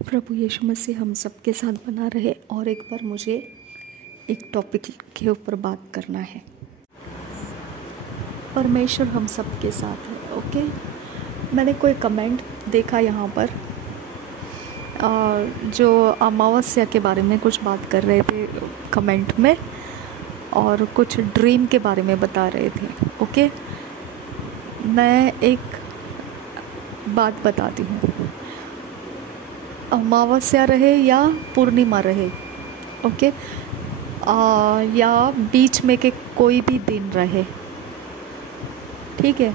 प्रभु यीशु मसीह हम सबके साथ बना रहे। और एक बार मुझे एक टॉपिक के ऊपर बात करना है। परमेश्वर हम सबके साथ है। ओके, मैंने कोई कमेंट देखा यहाँ पर जो अमावस्या के बारे में कुछ बात कर रहे थे कमेंट में, और कुछ ड्रीम के बारे में बता रहे थे। ओके, मैं एक बात बताती हूँ। अमावस्या रहे या पूर्णिमा रहे, ओके, या बीच में के कोई भी दिन रहे, ठीक है,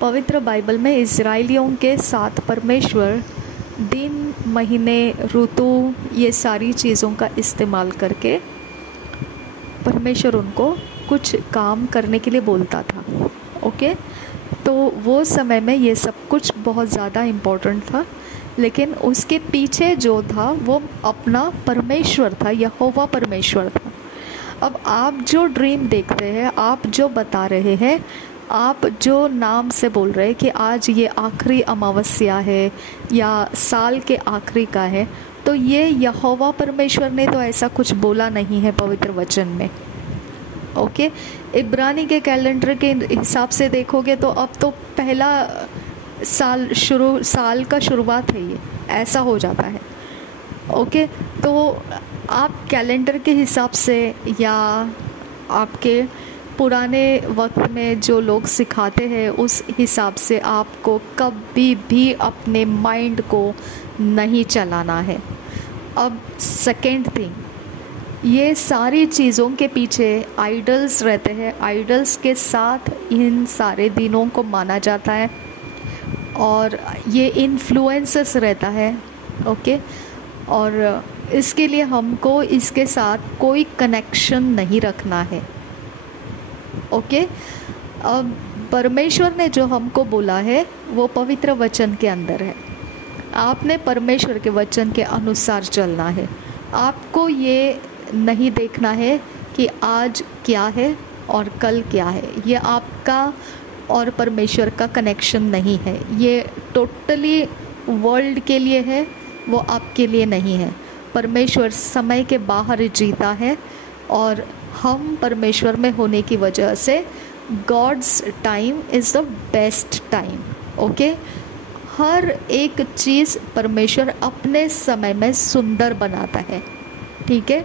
पवित्र बाइबल में इज़राइलियों के साथ परमेश्वर दिन, महीने, ऋतु, ये सारी चीज़ों का इस्तेमाल करके परमेश्वर उनको कुछ काम करने के लिए बोलता था। ओके, तो वो समय में ये सब कुछ बहुत ज़्यादा इम्पोर्टेंट था, लेकिन उसके पीछे जो था वो अपना परमेश्वर था, यहोवा परमेश्वर था। अब आप जो ड्रीम देखते हैं, आप जो बता रहे हैं, आप जो नाम से बोल रहे हैं कि आज ये आखिरी अमावस्या है या साल के आखिरी का है, तो ये यहोवा परमेश्वर ने तो ऐसा कुछ बोला नहीं है पवित्र वचन में। ओके, इब्रानी के कैलेंडर के हिसाब से देखोगे तो अब तो पहला साल का शुरुआत है, ये ऐसा हो जाता है। ओके, तो आप कैलेंडर के हिसाब से या आपके पुराने वक्त में जो लोग सिखाते हैं उस हिसाब से आपको कभी भी अपने माइंड को नहीं चलाना है। अब सेकेंड थिंग, ये सारी चीज़ों के पीछे आइडल्स रहते हैं। आइडल्स के साथ इन सारे दिनों को माना जाता है और ये इन्फ्लुएंसेस रहता है। ओके, और इसके लिए हमको इसके साथ कोई कनेक्शन नहीं रखना है। ओके, अब परमेश्वर ने जो हमको बोला है वो पवित्र वचन के अंदर है। आपने परमेश्वर के वचन के अनुसार चलना है। आपको ये नहीं देखना है कि आज क्या है और कल क्या है। ये आपका और परमेश्वर का कनेक्शन नहीं है। ये टोटली वर्ल्ड के लिए है, वो आपके लिए नहीं है। परमेश्वर समय के बाहर जीता है और हम परमेश्वर में होने की वजह से God's time is the best time. Okay, हर एक चीज़ परमेश्वर अपने समय में सुंदर बनाता है, ठीक है।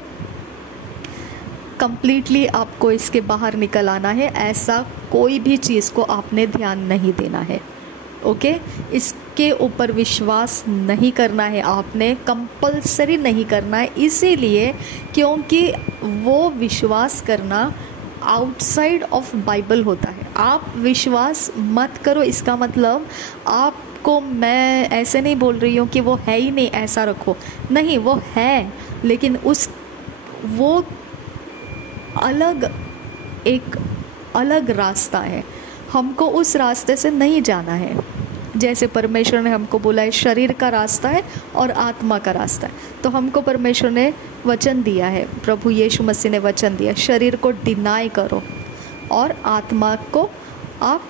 कंप्लीटली आपको इसके बाहर निकल आना है, ऐसा कोई भी चीज़ को आपने ध्यान नहीं देना है। ओके, इसके ऊपर विश्वास नहीं करना है, आपने कंपलसरी नहीं करना है, इसीलिए क्योंकि वो विश्वास करना आउटसाइड ऑफ बाइबल होता है। आप विश्वास मत करो, इसका मतलब आपको मैं ऐसे नहीं बोल रही हूँ कि वो है ही नहीं, ऐसा रखो, नहीं, वो है, लेकिन वो एक अलग रास्ता है। हमको उस रास्ते से नहीं जाना है। जैसे परमेश्वर ने हमको बोला है शरीर का रास्ता है और आत्मा का रास्ता है, तो हमको परमेश्वर ने वचन दिया है, प्रभु यीशु मसीह ने वचन दिया, शरीर को डिनाई करो और आत्मा को आप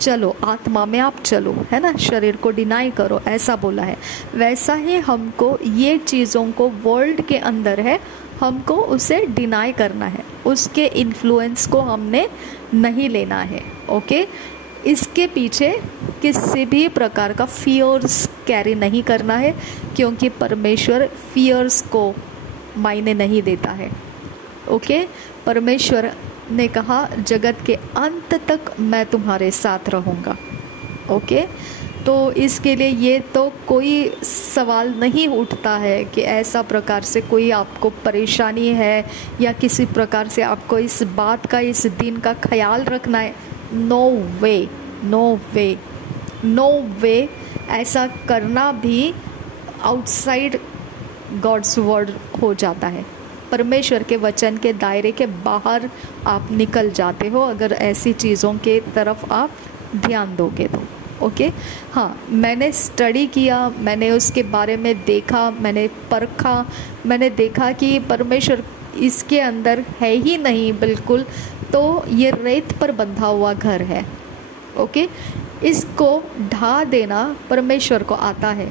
चलो, आत्मा में आप चलो, है ना, शरीर को डिनाई करो, ऐसा बोला है। वैसा ही हमको ये चीज़ों को वर्ल्ड के अंदर है, हमको उसे डिनाई करना है, उसके इन्फ्लुएंस को हमने नहीं लेना है। ओके, इसके पीछे किसी भी प्रकार का फियर्स कैरी नहीं करना है, क्योंकि परमेश्वर फियर्स को मायने नहीं देता है। ओके, परमेश्वर ने कहा जगत के अंत तक मैं तुम्हारे साथ रहूँगा। ओके, तो इसके लिए ये तो कोई सवाल नहीं उठता है कि ऐसा प्रकार से कोई आपको परेशानी है या किसी प्रकार से आपको इस बात का, इस दिन का ख्याल रखना है। नो वे, नो वे, नो वे। ऐसा करना भी आउटसाइड गॉड्स वर्ड हो जाता है। परमेश्वर के वचन के दायरे के बाहर आप निकल जाते हो अगर ऐसी चीज़ों के तरफ आप ध्यान दोगे तो। ओके, हाँ, मैंने स्टडी किया, मैंने उसके बारे में देखा, मैंने परखा, मैंने देखा कि परमेश्वर इसके अंदर है ही नहीं बिल्कुल, तो ये रेत पर बंधा हुआ घर है। ओके, इसको ढा देना परमेश्वर को आता है।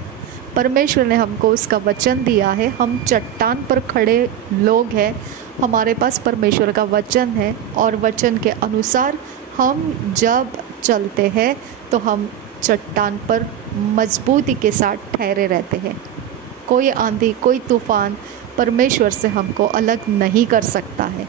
परमेश्वर ने हमको उसका वचन दिया है। हम चट्टान पर खड़े लोग हैं, हमारे पास परमेश्वर का वचन है और वचन के अनुसार हम जब चलते हैं तो हम चट्टान पर मजबूती के साथ ठहरे रहते हैं। कोई आंधी, कोई तूफान परमेश्वर से हमको अलग नहीं कर सकता है।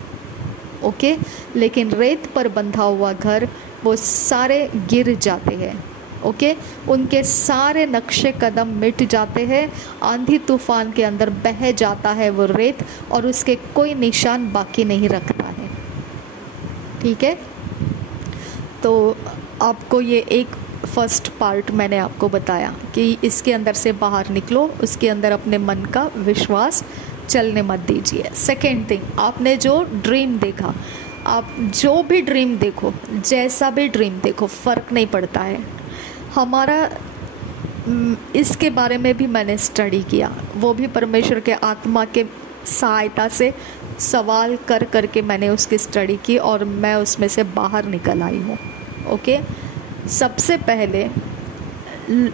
ओके, लेकिन रेत पर बंधा हुआ घर वो सारे गिर जाते हैं। ओके, उनके सारे नक्शे कदम मिट जाते हैं, आंधी तूफान के अंदर बह जाता है वो रेत और उसके कोई निशान बाकी नहीं रखता है। ठीक है, तो आपको ये एक फर्स्ट पार्ट मैंने आपको बताया कि इसके अंदर से बाहर निकलो, उसके अंदर अपने मन का विश्वास चलने मत दीजिए। सेकेंड थिंग, आपने जो ड्रीम देखा, आप जो भी ड्रीम देखो, जैसा भी ड्रीम देखो, फ़र्क नहीं पड़ता है। हमारा इसके बारे में भी मैंने स्टडी किया, वो भी परमेश्वर के आत्मा के सहायता से सवाल कर करके मैंने उसकी स्टडी की और मैं उसमें से बाहर निकल आई हूँ। ओके, सबसे पहले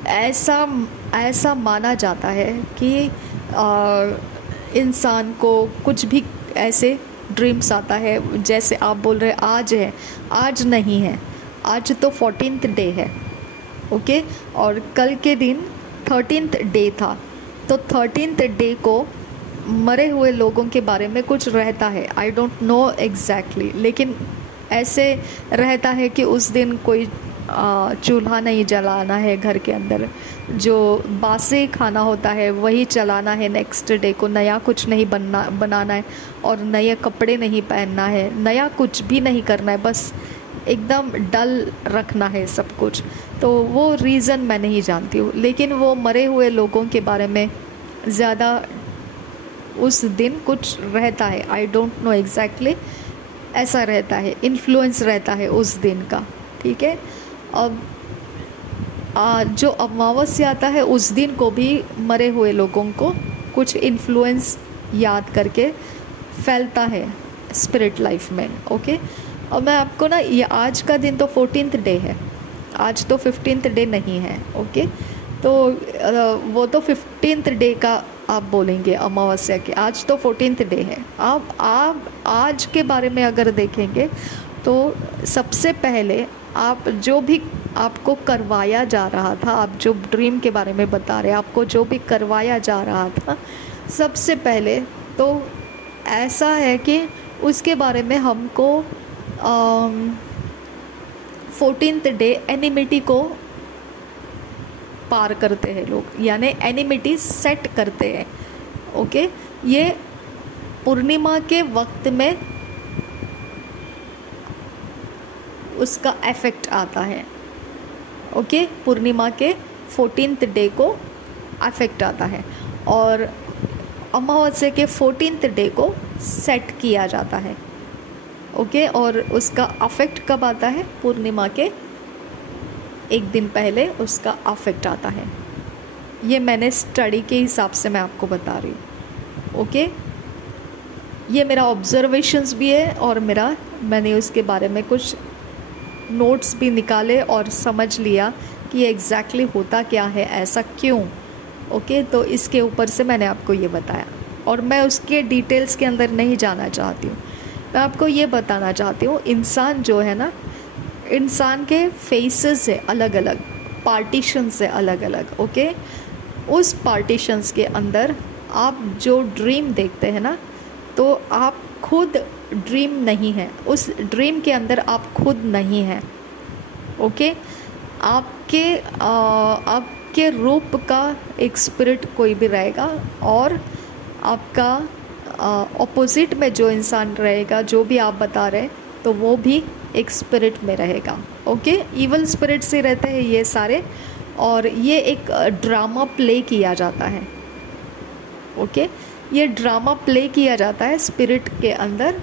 ऐसा माना जाता है कि इंसान को कुछ भी ऐसे ड्रीम्स आता है, जैसे आप बोल रहे आज है, आज नहीं है, आज तो 14th डे है। ओके, और कल के दिन 13th डे था, तो 13th डे को मरे हुए लोगों के बारे में कुछ रहता है। आई डोंट नो एग्जैक्टली, लेकिन ऐसे रहता है कि उस दिन कोई चूल्हा नहीं जलाना है घर के अंदर, जो बासी खाना होता है वही चलाना है। नेक्स्ट डे को नया कुछ नहीं बनाना है और नए कपड़े नहीं पहनना है, नया कुछ भी नहीं करना है, बस एकदम डल रखना है सब कुछ। तो वो रीज़न मैं नहीं जानती हूँ, लेकिन वो मरे हुए लोगों के बारे में ज़्यादा उस दिन कुछ रहता है। आई डोंट नो एग्जैक्टली, ऐसा रहता है, इन्फ्लुएंस रहता है उस दिन का। ठीक है, अब जो अमावस्या आता है उस दिन को भी मरे हुए लोगों को कुछ इन्फ्लुएंस याद करके फैलता है स्पिरिट लाइफ में। ओके, और मैं आपको ना, ये आज का दिन तो 14th डे है, आज तो 15th डे नहीं है। ओके, तो वो तो 15th डे का आप बोलेंगे अमावस्या के, आज तो 14th डे है। आप आज के बारे में अगर देखेंगे तो सबसे पहले आप जो भी आपको करवाया जा रहा था, आप जो ड्रीम के बारे में बता रहे हैं, आपको जो भी करवाया जा रहा था, सबसे पहले तो ऐसा है कि उसके बारे में हमको 14th डे एनिमिटी को पार करते हैं लोग, यानी एनिमिटी सेट करते हैं। ओके, ये पूर्णिमा के वक्त में उसका इफेक्ट आता है। ओके, पूर्णिमा के 14th डे को इफेक्ट आता है और अमावस्या के 14th डे को सेट किया जाता है। ओके, और उसका इफेक्ट कब आता है? पूर्णिमा के एक दिन पहले उसका इफेक्ट आता है। ये मैंने स्टडी के हिसाब से मैं आपको बता रही हूँ। ओके, ये मेरा ऑब्जर्वेशंस भी है और मैंने उसके बारे में कुछ नोट्स भी निकाले और समझ लिया कि ये एग्जैक्टली होता क्या है, ऐसा क्यों। ओके, तो इसके ऊपर से मैंने आपको ये बताया और मैं उसके डिटेल्स के अंदर नहीं जाना चाहती हूँ। मैं आपको ये बताना चाहती हूँ, इंसान जो है ना, इंसान के फेसेस है अलग अलग, पार्टीशंस है अलग अलग। ओके, उस पार्टीशंस के अंदर आप जो ड्रीम देखते हैं ना, तो आप खुद ड्रीम नहीं है, उस ड्रीम के अंदर आप खुद नहीं हैं। ओके, आपके रूप का एक स्पिरिट कोई भी रहेगा और आपका ऑपोजिट में जो इंसान रहेगा, जो भी आप बता रहे हैं, तो वो भी एक स्पिरिट में रहेगा। ओके, इवल स्पिरिट से रहते हैं ये सारे, और ये एक ड्रामा प्ले किया जाता है। ओके, ये ड्रामा प्ले किया जाता है स्पिरिट के अंदर।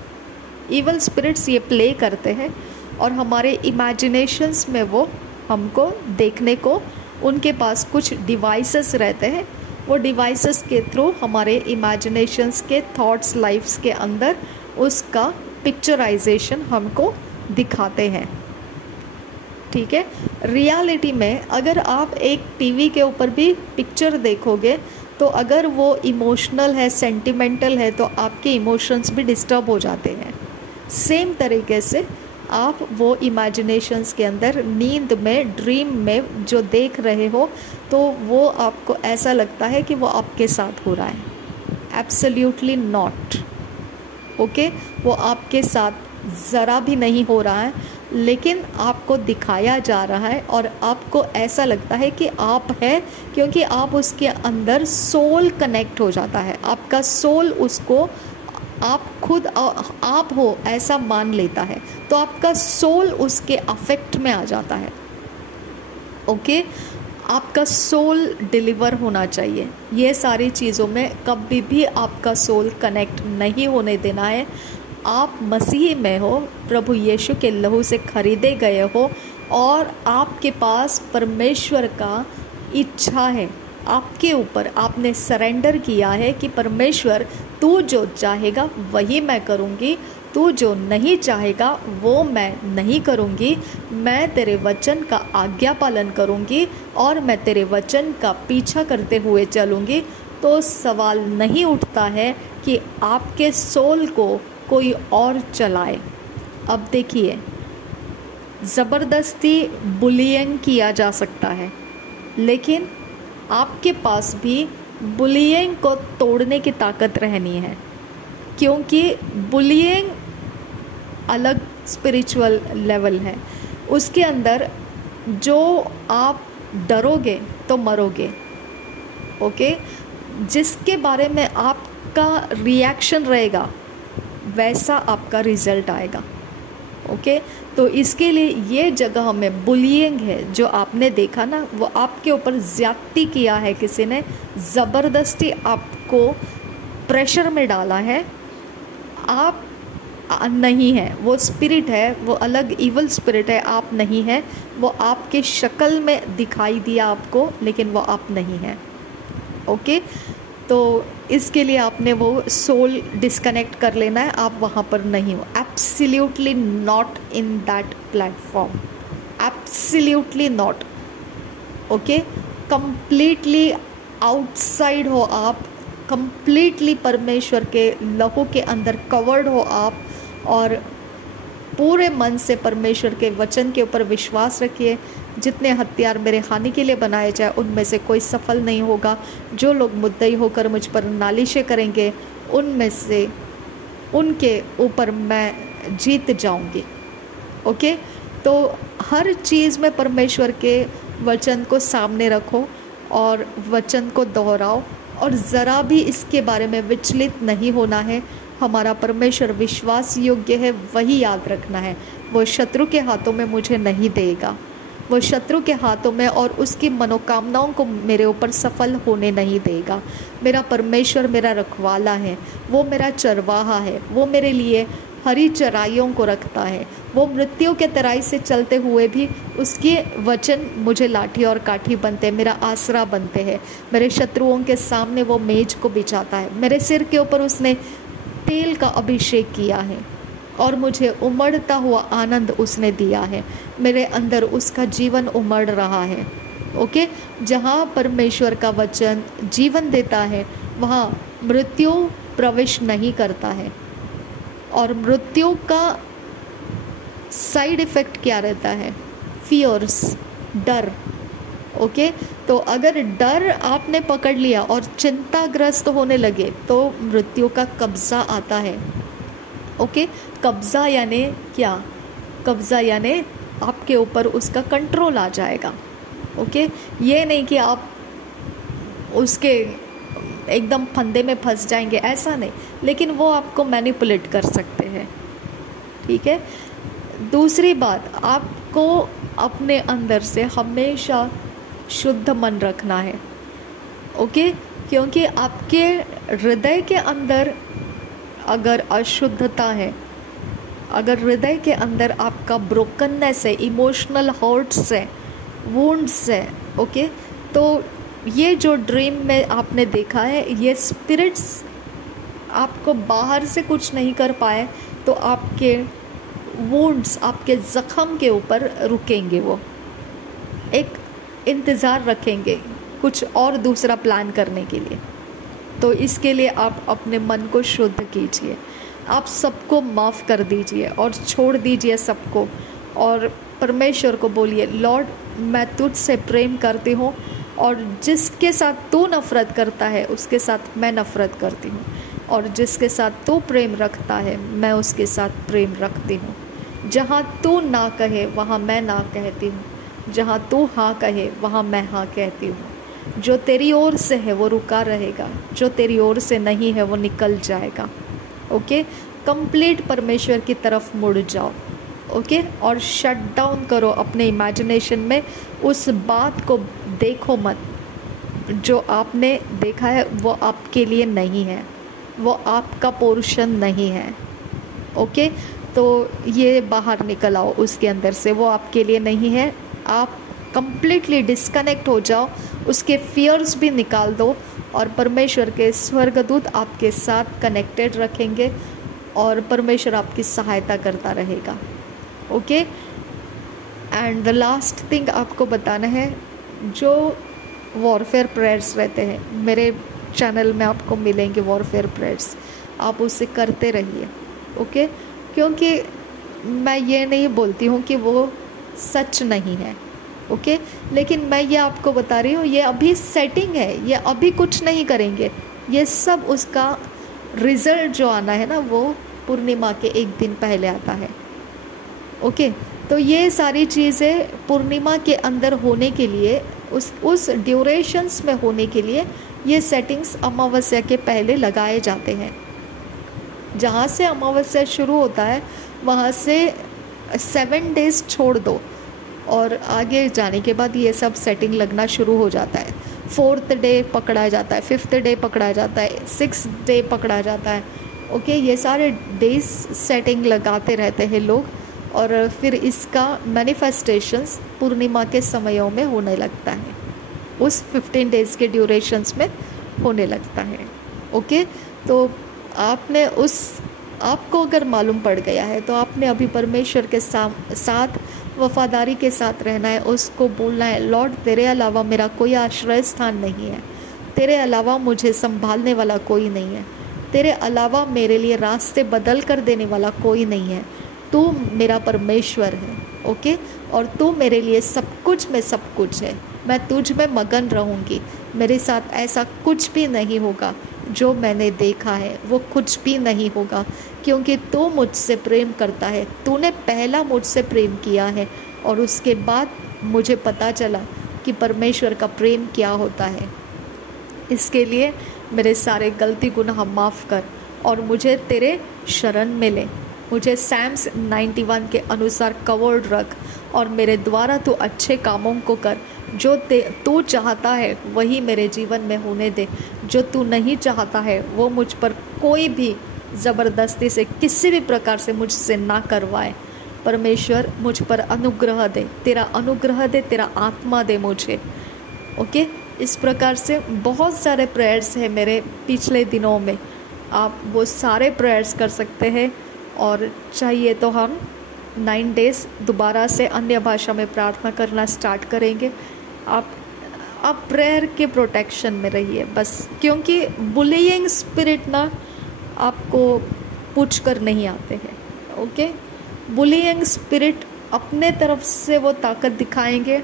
इवल स्पिरिट्स ये प्ले करते हैं और हमारे इमेजिनेशंस में वो हमको देखने को, उनके पास कुछ डिवाइसेस रहते हैं, वो डिवाइसेस के थ्रू हमारे इमेजिनेशंस के थॉट्स लाइफ्स के अंदर उसका पिक्चराइजेशन हमको दिखाते हैं। ठीक है। रियलिटी में अगर आप एक टीवी के ऊपर भी पिक्चर देखोगे तो अगर वो इमोशनल है, सेंटिमेंटल है, तो आपके इमोशंस भी डिस्टर्ब हो जाते हैं। सेम तरीके से आप वो इमेजिनेशंस के अंदर, नींद में, ड्रीम में जो देख रहे हो, तो वो आपको ऐसा लगता है कि वो आपके साथ हो रहा है। Absolutely not. ओके, वो आपके साथ ज़रा भी नहीं हो रहा है, लेकिन आपको दिखाया जा रहा है और आपको ऐसा लगता है कि आप है, क्योंकि आप उसके अंदर सोल कनेक्ट हो जाता है। आपका सोल उसको, आप खुद आप हो ऐसा मान लेता है, तो आपका सोल उसके अफेक्ट में आ जाता है। ओके, आपका सोल डिलीवर होना चाहिए। ये सारी चीज़ों में कभी भी आपका सोल कनेक्ट नहीं होने देना है। आप मसीह में हो, प्रभु यीशु के लहू से खरीदे गए हो, और आपके पास परमेश्वर का इच्छा है आपके ऊपर। आपने सरेंडर किया है कि परमेश्वर, तू जो चाहेगा वही मैं करूँगी, तू जो नहीं चाहेगा वो मैं नहीं करूँगी। मैं तेरे वचन का आज्ञा पालन करूँगी और मैं तेरे वचन का पीछा करते हुए चलूँगी। तो सवाल नहीं उठता है कि आपके सोल को कोई और चलाए। अब देखिए, ज़बरदस्ती बुलियिंग किया जा सकता है, लेकिन आपके पास भी बुलियिंग को तोड़ने की ताकत रहनी है, क्योंकि बुलियिंग अलग स्पिरिचुअल लेवल है। उसके अंदर जो आप डरोगे तो मरोगे। ओके, जिसके बारे में आपका रिएक्शन रहेगा वैसा आपका रिजल्ट आएगा। ओके, तो इसके लिए ये जगह में बुलियिंग है जो आपने देखा ना, वो आपके ऊपर ज़्यादती किया है, किसी ने ज़बरदस्ती आपको प्रेशर में डाला है। आप नहीं है, वो स्पिरिट है, वो अलग इवल स्पिरिट है, आप नहीं है। वो आपके शक्ल में दिखाई दिया आपको, लेकिन वो आप नहीं है। ओके, तो इसके लिए आपने वो सोल डिस्कनेक्ट कर लेना है। आप वहाँ पर नहीं हो। Absolutely not in that platform, absolutely not. Okay, completely outside हो आप, कंप्लीटली परमेश्वर के लहू के अंदर कवर्ड हो आप, और पूरे मन से परमेश्वर के वचन के ऊपर विश्वास रखिए। जितने हथियार मेरे हानि के लिए बनाए जाए उनमें से कोई सफल नहीं होगा। जो लोग मुद्दई होकर मुझ पर नालिशें करेंगे उनमें से उनके ऊपर मैं जीत जाऊंगी। ओके, तो हर चीज़ में परमेश्वर के वचन को सामने रखो और वचन को दोहराओ, और ज़रा भी इसके बारे में विचलित नहीं होना है। हमारा परमेश्वर विश्वास योग्य है, वही याद रखना है। वो शत्रु के हाथों में मुझे नहीं देगा, वो शत्रु के हाथों में और उसकी मनोकामनाओं को मेरे ऊपर सफल होने नहीं देगा। मेरा परमेश्वर मेरा रखवाला है, वो मेरा चरवाहा है, वो मेरे लिए हरी चराइयों को रखता है। वो मृत्यु के तराई से चलते हुए भी उसके वचन मुझे लाठी और काठी बनते हैं, मेरा आसरा बनते हैं। मेरे शत्रुओं के सामने वो मेज को बिछाता है। मेरे सिर के ऊपर उसने तेल का अभिषेक किया है और मुझे उमड़ता हुआ आनंद उसने दिया है। मेरे अंदर उसका जीवन उमड़ रहा है। ओके, जहाँ परमेश्वर का वचन जीवन देता है वहाँ मृत्यु प्रवेश नहीं करता है। और मृत्यु का साइड इफ़ेक्ट क्या रहता है? फियर्स, डर। ओके, तो अगर डर आपने पकड़ लिया और चिंताग्रस्त होने लगे तो मृत्यु का कब्ज़ा आता है। ओके, कब्ज़ा यानी क्या? कब्ज़ा यानी आपके ऊपर उसका कंट्रोल आ जाएगा। ओके, ये नहीं कि आप उसके एकदम फंदे में फंस जाएंगे, ऐसा नहीं, लेकिन वो आपको मैनिपुलेट कर सकते हैं। ठीक है। दूसरी बात, आपको अपने अंदर से हमेशा शुद्ध मन रखना है। ओके, क्योंकि आपके हृदय के अंदर अगर अशुद्धता है, अगर हृदय के अंदर आपका ब्रोकननेस है, इमोशनल हर्ट्स है, वुंड्स है, ओके, तो ये जो ड्रीम में आपने देखा है, ये स्पिरिट्स आपको बाहर से कुछ नहीं कर पाए तो आपके वुंड्स, आपके ज़ख़म के ऊपर रुकेंगे, वो एक इंतज़ार रखेंगे कुछ और दूसरा प्लान करने के लिए। तो इसके लिए आप अपने मन को शुद्ध कीजिए, आप सबको माफ़ कर दीजिए और छोड़ दीजिए सबको, और परमेश्वर को बोलिए, लॉर्ड मैं तुझसे प्रेम करती हूँ, और जिसके साथ तू नफ़रत करता है उसके साथ मैं नफ़रत करती हूँ, और जिसके साथ तू प्रेम रखता है मैं उसके साथ प्रेम रखती हूँ। जहाँ तू ना कहे वहाँ मैं ना कहती हूँ, जहाँ तू हाँ कहे वहाँ मैं हाँ कहती हूँ। जो तेरी ओर से है वो रुका रहेगा, जो तेरी ओर से नहीं है वो निकल जाएगा। ओके, कंप्लीट परमेश्वर की तरफ मुड़ जाओ। ओके, और शट डाउन करो अपने इमेजिनेशन में, उस बात को देखो मत। जो आपने देखा है वो आपके लिए नहीं है, वो आपका पोर्शन नहीं है। ओके, तो ये बाहर निकल आओ उसके अंदर से, वो आपके लिए नहीं है। आप कंप्लीटली डिस्कनेक्ट हो जाओ, उसके फियर्स भी निकाल दो, और परमेश्वर के स्वर्गदूत आपके साथ कनेक्टेड रखेंगे और परमेश्वर आपकी सहायता करता रहेगा। Okay, and the last thing आपको बताना है, जो वॉरफेयर प्रेयर्स रहते हैं मेरे चैनल में आपको मिलेंगे, वॉरफेयर प्रेयर्स आप उससे करते रहिए। ओके, क्योंकि मैं ये नहीं बोलती हूँ कि वो सच नहीं है। ओके, लेकिन मैं ये आपको बता रही हूँ, ये अभी सेटिंग है, ये अभी कुछ नहीं करेंगे, ये सब उसका रिज़ल्ट जो आना है ना वो पूर्णिमा के एक दिन पहले आता है। ओके, तो ये सारी चीज़ें पूर्णिमा के अंदर होने के लिए, उस ड्यूरेशंस में होने के लिए ये सेटिंग्स अमावस्या के पहले लगाए जाते हैं। जहाँ से अमावस्या शुरू होता है वहाँ से 7 डेज़ छोड़ दो, और आगे जाने के बाद ये सब सेटिंग लगना शुरू हो जाता है। 4th डे पकड़ा जाता है, 5th डे पकड़ा जाता है, 6th डे पकड़ा जाता है। ओके, ये सारे डेज सेटिंग लगाते रहते हैं लोग, और फिर इसका मैनिफेस्टेशंस पूर्णिमा के समयों में होने लगता है, उस 15 डेज़ के ड्यूरेशंस में होने लगता है। ओके, तो आपको अगर मालूम पड़ गया है तो आपने अभी परमेश्वर के साथ वफादारी के साथ रहना है, उसको बोलना है, लॉर्ड तेरे अलावा मेरा कोई आश्रय स्थान नहीं है, तेरे अलावा मुझे संभालने वाला कोई नहीं है, तेरे अलावा मेरे लिए रास्ते बदल कर देने वाला कोई नहीं है, तू मेरा परमेश्वर है। ओके, और तू मेरे लिए सब कुछ में सब कुछ है, मैं तुझ में मगन रहूँगी, मेरे साथ ऐसा कुछ भी नहीं होगा जो मैंने देखा है, वो कुछ भी नहीं होगा, क्योंकि तू मुझसे प्रेम करता है, तूने पहला मुझसे प्रेम किया है, और उसके बाद मुझे पता चला कि परमेश्वर का प्रेम क्या होता है। इसके लिए मेरे सारे गलती गुनाह माफ़ कर और मुझे तेरे शरण में ले, मुझे सैम्स 91 के अनुसार कवर्ड रख, और मेरे द्वारा तू अच्छे कामों को कर, जो तू चाहता है वही मेरे जीवन में होने दे, जो तू नहीं चाहता है वो मुझ पर कोई भी ज़बरदस्ती से किसी भी प्रकार से मुझसे ना करवाए। परमेश्वर मुझ पर अनुग्रह दे, तेरा अनुग्रह दे, तेरा आत्मा दे मुझे। ओके, इस प्रकार से बहुत सारे प्रेयर्स हैं मेरे पिछले दिनों में, आप वो सारे प्रेयर्स कर सकते हैं, और चाहिए तो हम 9 डेज़ दोबारा से अन्य भाषा में प्रार्थना करना स्टार्ट करेंगे। आप प्रेयर के प्रोटेक्शन में रहिए बस, क्योंकि बुलिंग स्पिरिट ना आपको पूछ कर नहीं आते हैं। ओके, बुलिंग स्पिरिट अपने तरफ से वो ताकत दिखाएंगे,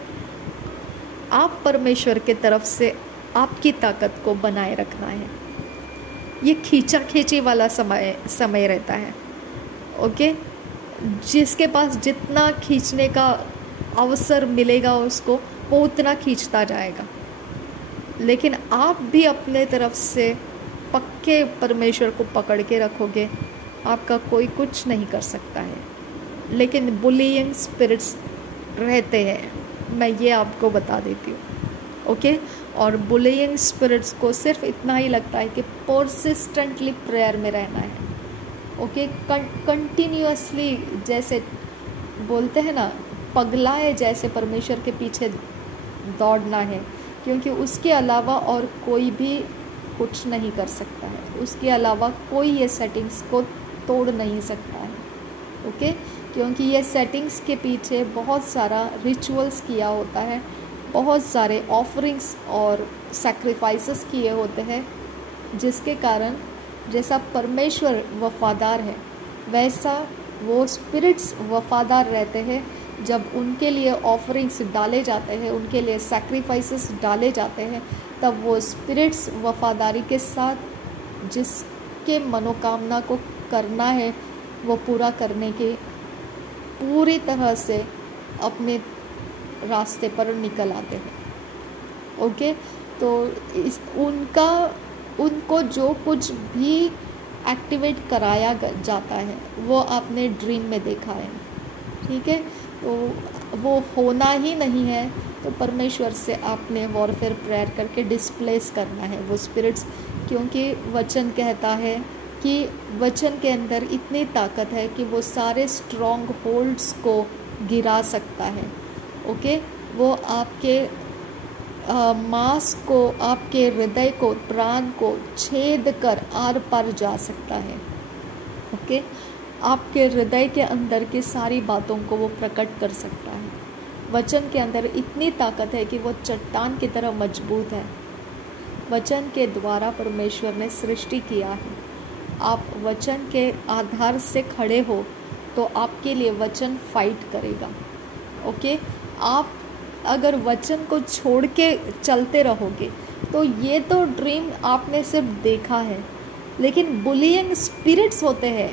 आप परमेश्वर के तरफ से आपकी ताकत को बनाए रखना है। ये खींचा खींची वाला समय रहता है। ओके, जिसके पास जितना खींचने का अवसर मिलेगा उसको, वो उतना खींचता जाएगा, लेकिन आप भी अपने तरफ से पक्के परमेश्वर को पकड़ के रखोगे, आपका कोई कुछ नहीं कर सकता है। लेकिन बुलिंग स्पिरिट्स रहते हैं, मैं ये आपको बता देती हूँ। ओके, और बुलिंग स्पिरिट्स को सिर्फ इतना ही लगता है कि परसिस्टेंटली प्रेयर में रहना है। ओके, कंटिन्यूअसली, जैसे बोलते हैं ना, पगलाए जैसे परमेश्वर के पीछे दौड़ना है, क्योंकि उसके अलावा और कोई भी कुछ नहीं कर सकता है, उसके अलावा कोई ये सेटिंग्स को तोड़ नहीं सकता है। ओके, क्योंकि ये सेटिंग्स के पीछे बहुत सारा रिचुअल्स किया होता है, बहुत सारे ऑफरिंग्स और सैक्रिफाइसेस किए होते हैं, जिसके कारण जैसा परमेश्वर वफादार है वैसा वो स्पिरिट्स वफादार रहते हैं। जब उनके लिए ऑफरिंग्स डाले जाते हैं, उनके लिए सैक्रिफाइसेस डाले जाते हैं, तब वो स्पिरिट्स वफादारी के साथ जिसके मनोकामना को करना है वो पूरा करने के पूरी तरह से अपने रास्ते पर निकल आते हैं। ओके, तो उनको जो कुछ भी एक्टिवेट कराया जाता है वो आपने ड्रीम में देखा है, ठीक है। तो वो होना ही नहीं है तो परमेश्वर से आपने वॉरफेयर प्रेयर करके डिस्प्लेस करना है वो स्पिरिट्स, क्योंकि वचन कहता है कि वचन के अंदर इतनी ताकत है कि वो सारे स्ट्रॉन्ग होल्ड्स को गिरा सकता है। ओके, वो आपके मांस को, आपके हृदय को, प्राण को छेद कर आर पार जा सकता है। ओके, आपके हृदय के अंदर की सारी बातों को वो प्रकट कर सकता है। वचन के अंदर इतनी ताकत है कि वो चट्टान की तरह मजबूत है। वचन के द्वारा परमेश्वर ने सृष्टि किया है। आप वचन के आधार से खड़े हो तो आपके लिए वचन फाइट करेगा। ओके, आप अगर वचन को छोड़ के चलते रहोगे तो ये तो ड्रीम आपने सिर्फ देखा है, लेकिन बुलिंग स्पिरिट्स होते हैं।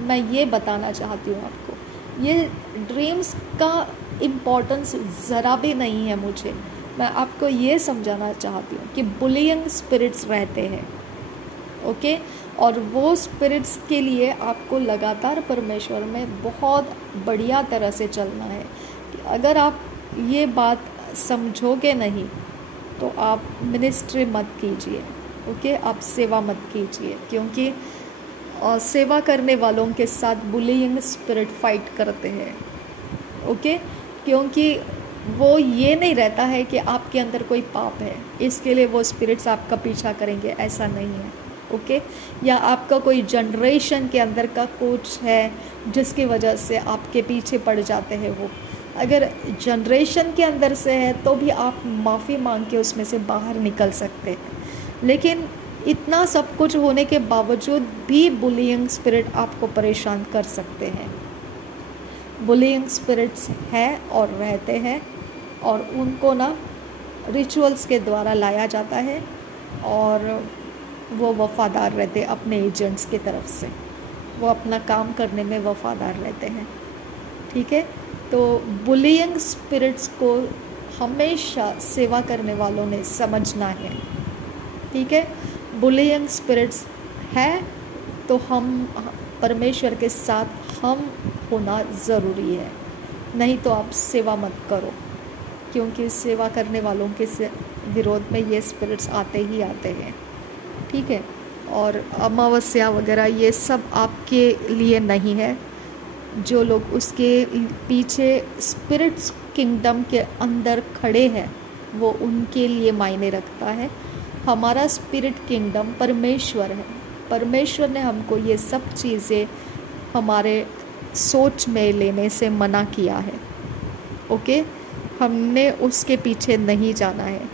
मैं ये बताना चाहती हूँ आपको, ये ड्रीम्स का इम्पोर्टेंस ज़रा भी नहीं है मुझे। मैं आपको ये समझाना चाहती हूँ कि बुलिंग स्पिरिट्स रहते हैं। ओके, और वो स्पिरिट्स के लिए आपको लगातार परमेश्वर में बहुत बढ़िया तरह से चलना है। कि अगर आप ये बात समझोगे नहीं तो आप मिनिस्ट्री मत कीजिए। ओके, आप सेवा मत कीजिए, क्योंकि सेवा करने वालों के साथ बुलिंग स्पिरिट फाइट करते हैं। ओके, क्योंकि वो ये नहीं रहता है कि आपके अंदर कोई पाप है इसके लिए वो स्पिरिट्स आपका पीछा करेंगे, ऐसा नहीं है। ओके, या आपका कोई जनरेशन के अंदर का कुछ है जिसकी वजह से आपके पीछे पड़ जाते हैं। वो अगर जनरेशन के अंदर से है तो भी आप माफ़ी मांग के उसमें से बाहर निकल सकते हैं, लेकिन इतना सब कुछ होने के बावजूद भी बुलिंग स्पिरिट आपको परेशान कर सकते हैं। बुलिंग स्पिरिट्स हैं और रहते हैं, और उनको ना रिचुअल्स के द्वारा लाया जाता है, और वो वफ़ादार रहते हैं अपने एजेंट्स की तरफ से। वो अपना काम करने में वफ़ादार रहते हैं, ठीक है। तो बुलिंग स्पिरिट्स को हमेशा सेवा करने वालों ने समझना है, ठीक है। बुलिंग स्पिरिट्स है तो हम परमेश्वर के साथ हम होना ज़रूरी है, नहीं तो आप सेवा मत करो, क्योंकि सेवा करने वालों के विरोध में ये स्पिरिट्स आते ही आते हैं, ठीक है। और अमावस्या वगैरह ये सब आपके लिए नहीं है। जो लोग उसके पीछे स्पिरिट्स किंगडम के अंदर खड़े हैं वो उनके लिए मायने रखता है। हमारा स्पिरिट किंगडम परमेश्वर है। परमेश्वर ने हमको ये सब चीज़ें हमारे सोच में लेने से मना किया है। ओके, हमने उसके पीछे नहीं जाना है।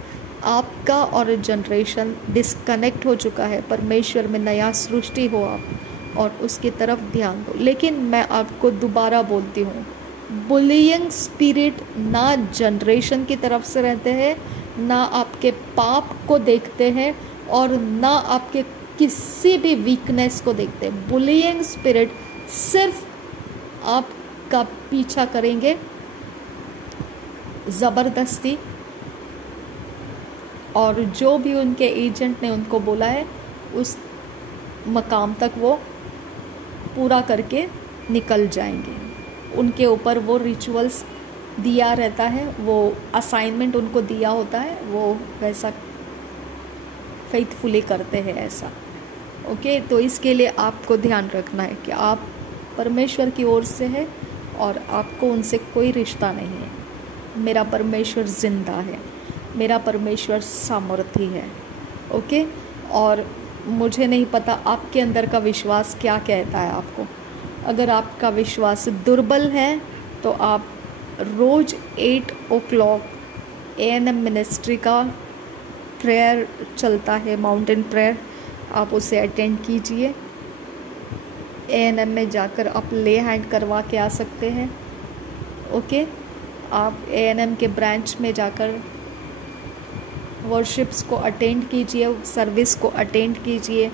आपका और जनरेशन डिस्कनेक्ट हो चुका है। परमेश्वर में नया सृष्टि हो आप और उसकी तरफ ध्यान दो। लेकिन मैं आपको दोबारा बोलती हूँ, बुलिंग स्पिरिट ना जनरेशन की तरफ से रहते हैं, ना आपके पाप को देखते हैं, और ना आपके किसी भी वीकनेस को देखते हैं। बुलिंग स्पिरिट सिर्फ आपका पीछा करेंगे ज़बरदस्ती, और जो भी उनके एजेंट ने उनको बोला है उस मकाम तक वो पूरा करके निकल जाएंगे। उनके ऊपर वो रिचुअल्स दिया रहता है, वो असाइनमेंट उनको दिया होता है, वो वैसा फेथफुली करते हैं ऐसा। ओके, तो इसके लिए आपको ध्यान रखना है कि आप परमेश्वर की ओर से है और आपको उनसे कोई रिश्ता नहीं है। मेरा परमेश्वर ज़िंदा है, मेरा परमेश्वर सामर्थी है। ओके, और मुझे नहीं पता आपके अंदर का विश्वास क्या कहता है आपको, अगर आपका विश्वास दुर्बल है तो आप रोज़ 8 o'clock ANM मिनिस्ट्री का प्रेयर चलता है, माउंटेन प्रेयर, आप उसे अटेंड कीजिए। ANM में जाकर आप ले हैंड करवा के आ सकते हैं। ओके, आप ANM के ब्रांच में जाकर वर्शिप्स को अटेंड कीजिए, सर्विस को अटेंड कीजिए।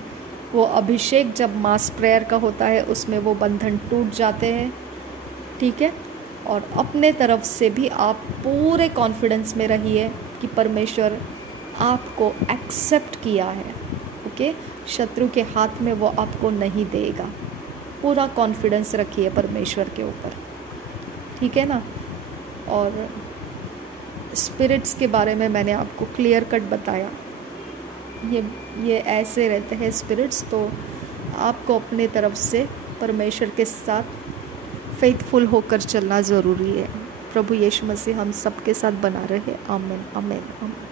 वो अभिषेक जब मास प्रेयर का होता है उसमें वो बंधन टूट जाते हैं, ठीक है। और अपने तरफ से भी आप पूरे कॉन्फिडेंस में रहिए कि परमेश्वर आपको एक्सेप्ट किया है। ओके, शत्रु के हाथ में वो आपको नहीं देगा। पूरा कॉन्फिडेंस रखिए परमेश्वर के ऊपर, ठीक है ना। और स्पिरिट्स के बारे में मैंने आपको क्लियर कट बताया, ये ऐसे रहते हैं स्पिरिट्स। तो आपको अपने तरफ से परमेश्वर के साथ फेथफुल होकर चलना ज़रूरी है। प्रभु यीशु मसीह हम सबके साथ बना रहे। आमीन आमीन आमीन।